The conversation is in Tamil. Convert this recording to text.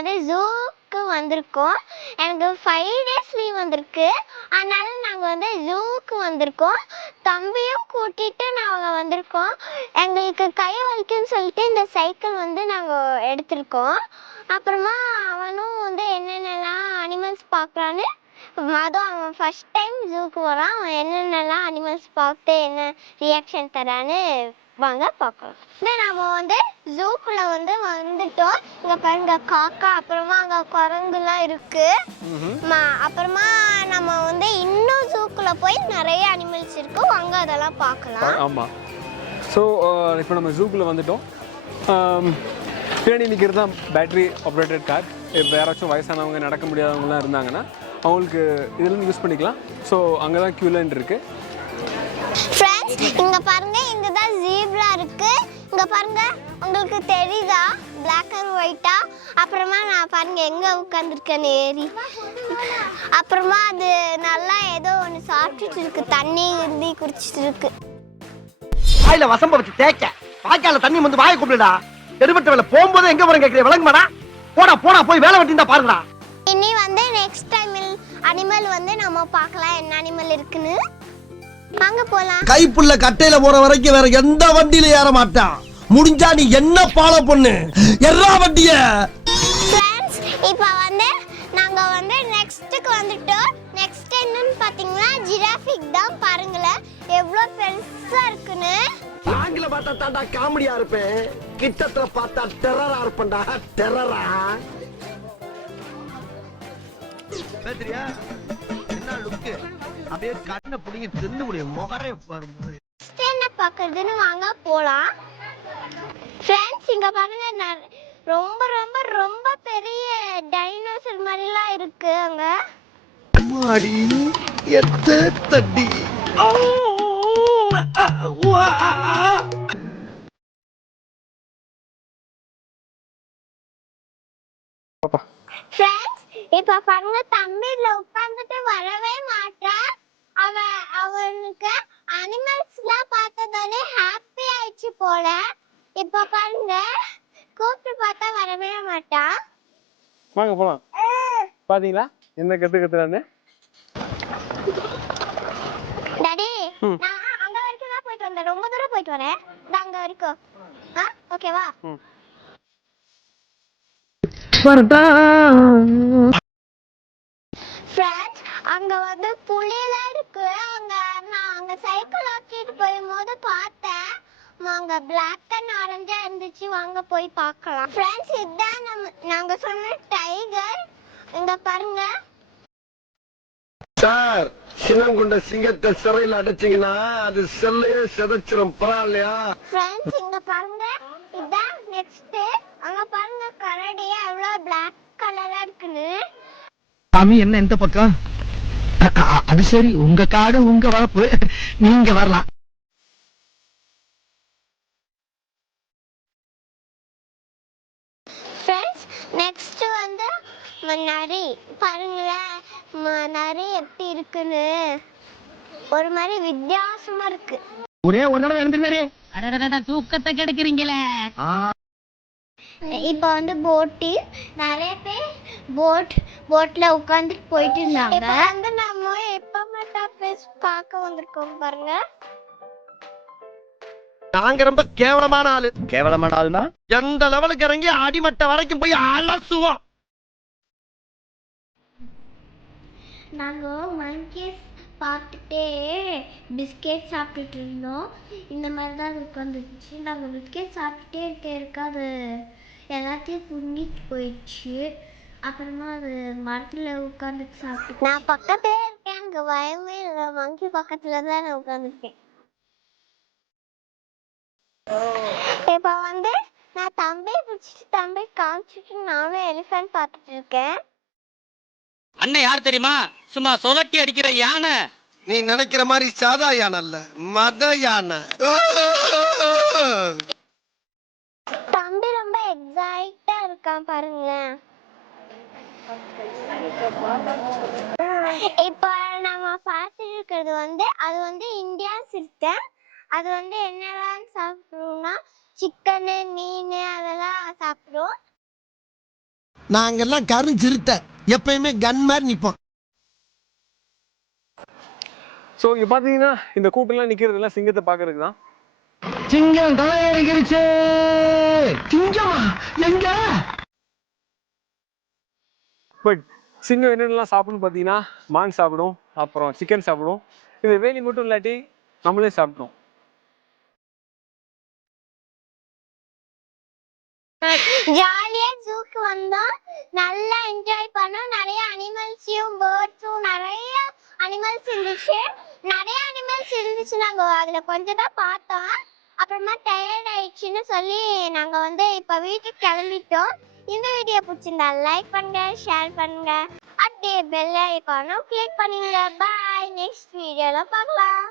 வந்து ஜூக்கு வந்திருக்கோம். எனக்கு 5 days லீவ் வந்திருக்கு. அதனால நாங்கள் வந்து ஜூக்கு வந்திருக்கோம். தம்பியும் கூட்டிட்டு நாங்கள் வந்திருக்கோம். எங்களுக்கு கை வலிக்குன்னு சொல்லிட்டு இந்த சைக்கிள் வந்து நாங்கள் எடுத்திருக்கோம். அப்புறமா அவனும் வந்து என்னென்னலாம் அனிமல்ஸ் பார்க்குறான்னு, அதுவும் அவன் ஃபர்ஸ்ட் டைம் ஜூக்கு வரான். அவன் என்னென்னலாம் அனிமல்ஸ் பார்த்து என்ன ரியாக்ஷன் தரான்னு வாங்க பார்க்கலாம். நம்ம வந்து ஜூக்குள்ள வந்து வந்துட்டோம். இங்க பாருங்க காக்கா, அப்புறமா அங்க குரங்குலாம் இருக்கு. அப்புறமா நம்ம வந்து இன்னும் ஜூக்குள்ள போய் நிறைய அனிமல்ஸ் இருக்கு, அங்க அதெல்லாம் பார்க்கலாம். ஆமா. ஸோ இப்போ நம்ம ஜூக்குள்ள வந்துட்டோம். பின்னாடி நிற்கிறது தான் பேட்டரி ஆப்ரேட்டட் கார். இப்போ யாராச்சும் வயசானவங்க நடக்க முடியாதவங்கலாம் இருந்தாங்கன்னா அவங்களுக்கு இதெல்லாம் யூஸ் பண்ணிக்கலாம். ஸோ அங்கே தான் க்யூ லைன் இருக்கு. ஃப்ரெண்ட்ஸ் இங்க பாருங்க, இங்க தான் ஜீப்ரா இருக்கு. இங்க பாருங்க, உங்களுக்கு தெரியுதா பிளாக் அண்ட் ஒயிட்டா? அப்புறமா நான் பாருங்க எங்க உட்காந்துருக்கேன்னு ஏறி. அப்புறமா அது நல்லா ஏதோ ஒன்று சாப்பிட்டுட்டு இருக்கு, தண்ணி இருந்து குடிச்சிட்டு இருக்கு. வாயில வசம்ப வச்சு தேய்க்க வாய்க்கால தண்ணி வந்து வாயை கூப்பிடுடா. எடுபட்ட வேலை போகும்போது எங்க போறேன் கேட்கிறேன், விளங்குமாடா? போடா போடா போய் வேலை வெட்டிந்தா பாருங்கடா. இனி வந்து நெக்ஸ்ட் டைம் அனிமல் வந்து நம்ம பார்க்கலாம் என்ன அனிமல் இருக்குன்னு. வாங்க போலாம். கைப்புள்ள கட்டையில போற வரைக்கும் வேற எந்த வண்டியில ஏற மாட்டான். முடிஞ்சா நீ என்ன ஃபாலோ பண்ணு, எல்லா வண்டிய. ஃப்ரெண்ட்ஸ் இப்போ வந்து நாங்க வந்து நெக்ஸ்ட்டுக்கு வந்துட்டோம். நெக்ஸ்ட் என்னன்னு பாத்தீங்கன்னா ஜிராஃபிக் தான். பாருங்களேன் எவ்வளவு பெருசா இருக்குன்னு. ஆங்கில பார்த்தா தாண்டா காமெடியா இருப்பேன், கிட்டத்துல பார்த்தா டெரரா இருப்பேன்டா. டெரரா பேத்ரியா என்ன லுக், அப்படியே கண்ணை புடிங்கி தின்னு முடியும் முகரே பாருங்க. என்ன பார்க்கிறதுன்னு வாங்க போலாம். ஃப்ரெண்ட்ஸ் இங்க பாருங்க, ரொம்ப ரொம்ப ரொம்ப பெரிய டைனோசர் மாதிரிலாம் இருக்கு அங்க. மாடி எத்த தடி. ஃப்ரெண்ட்ஸ் இப்ப பாருங்க, தம்பில உட்கார்ந்துட்டு வரவே மாட்டான். அவனுக்கு அனிமல்ஸ்லாம் பார்த்ததானே ஹாப்பி ஆயிடுச்சு போல. இப்ப பாருங்க கூப்பிட்டு பார்த்தா வரவே மாட்டான். வாங்க போலாம். பாத்தீங்களா என்ன கத்துறான்னு? டாடி நான் அங்க வரைக்கும் தான் போயிட்டு வந்தேன், ரொம்ப தூரம் போயிட்டு வரேன். அங்க வரைக்கும் ஓகேவா? ஃப்ரெண்ட்ஸ் அங்க வந்து புலியெல்லாம் இருக்கு. அங்க சைக்கிள் ஓட்டிட்டு போகும்போது பார்த்தேன், அங்க பிளாக் அண்ட் ஆரஞ்சா இருந்துச்சு. வாங்க போய் பார்க்கலாம். ஃப்ரெண்ட்ஸ் இதுதான் நாங்க சொன்ன டைகர். இங்க பாருங்க சார், சின்னம் கொண்ட சிங்கத்தை சிறையில் அடைச்சிங்கன்னா அது செல்லையே செதைச்சிரும், பரவாயில்லையா? ஃப்ரெண்ட்ஸ் இங்க பாருங்க, இதான் நெக்ஸ்ட். அங்க பாருங்க கரடியா எவ்வளவு பிளாக் கலரா இருக்குன்னு. சாமி என்ன இந்த பக்கம்? அது சரி, உங்க காடு உங்க வளர்ப்பு, நீங்க வரலாம். ஃப்ரெண்ட்ஸ் நெக்ஸ்ட் வந்து நரி. பாருங்களேன் நரி எப்படி இருக்குன்னு, ஒரு மாதிரி வித்தியாசமா இருக்கு. ஒரே ஒரு தடவை எழுந்துருவாரு. தூக்கத்தை கெடுக்கிறீங்களே. இப்ப வந்து போட்டு நிறைய பேர் போட்ல உட்கார்ந்துட்டு போயிட்டு இருந்தாங்க. இப்ப வந்து நம்ம எப்ப பேஸ் பார்க்க வந்திருக்கோம் பாருங்க. நாங்க ரொம்ப கேவலமான ஆளு. கேவலமான ஆளுனா எந்த லெவலுக்கு இறங்கி அடிமட்ட வரைக்கும் போய் அலசுவோம். நாங்க மங்கீஸ் பார்த்துட்டே பிஸ்கெட் சாப்பிட்டுட்டு இருந்தோம். இந்த மாதிரி தான் அது உட்காந்துச்சு. நாங்கள் பிஸ்கெட் சாப்பிட்டுட்டே இருக்காது எல்லாத்தையும் புண்ணிட்டு போயிடுச்சு. அப்புறமா அது மரத்தில் உட்காந்துட்டு சாப்பிட்டு, நான் பக்கத்தே இருக்கேன், அங்கே பயமே இல்லை. மங்கி பக்கத்தில் தான் நான் உட்காந்துருக்கேன். இப்போ வந்து நான் தம்பியை பிடிச்சிட்டு தம்பி காமிச்சிட்டு நானும் எலிஃபென்ட் பார்த்துட்டு இருக்கேன். அண்ணன் யார் தெரியுமா? சும்மா சொலட்டி அடிக்கிற யானை. நீ நினைக்கிற மாதிரி சாதா யானை அல்ல, மத யானை. தம்பி ரொம்ப எக்ஸைட்டா இருக்கான் பாருங்க. இப்ப நம்ம பார்த்துட்டு இருக்கிறது வந்து அது வந்து இந்தியா சிறுத்தை. அது வந்து என்னெல்லாம் சாப்பிடுவோம்னா சிக்கனு மீன் அதெல்லாம் சாப்பிடும். நாங்கெல்லாம் கருஞ்சிருத்த எப்பயுமே கன் மாதிரி நிப்போம். ஸோ இங்கே பார்த்தீங்கன்னா இந்த கூட்டம்லாம் நிற்கிறதுலாம் சிங்கத்தை பார்க்கறதுக்கு தான். சிங்கம் தலையறிகிருச்சு. சிங்கமா எங்க? பட் சிங்கம் என்னென்னலாம் சாப்பிடுன்னு பார்த்தீங்கன்னா மான் சாப்பிடும், அப்புறம் சிக்கன் சாப்பிடும். இது வேலி மட்டும் இல்லாட்டி நம்மளே சாப்பிட்டோம். ஜாலியா ஜூக்கு வந்தோம், நல்லா என்ஜாய் பண்ணோம். நிறைய அனிமல்ஸையும் பேர்ட்ஸும் நிறைய அனிமல்ஸ் இருந்துச்சு. நிறைய அனிமல்ஸ் இருந்துச்சு, நாங்க அதுல கொஞ்சம் தான் பார்த்தோம். அப்புறமா டயர்ட் ஆயிடுச்சுன்னு சொல்லி நாங்க வந்து இப்ப வீட்டுக்கு கிளம்பிட்டோம். இந்த வீடியோ பிடிச்சிருந்தா லைக் பண்ணுங்க, ஷேர் பண்ணுங்க, அப்படியே பெல் ஐகானும் கிளிக் பண்ணுங்க. பாய், நெக்ஸ்ட் வீடியோல பார்க்கலாம்.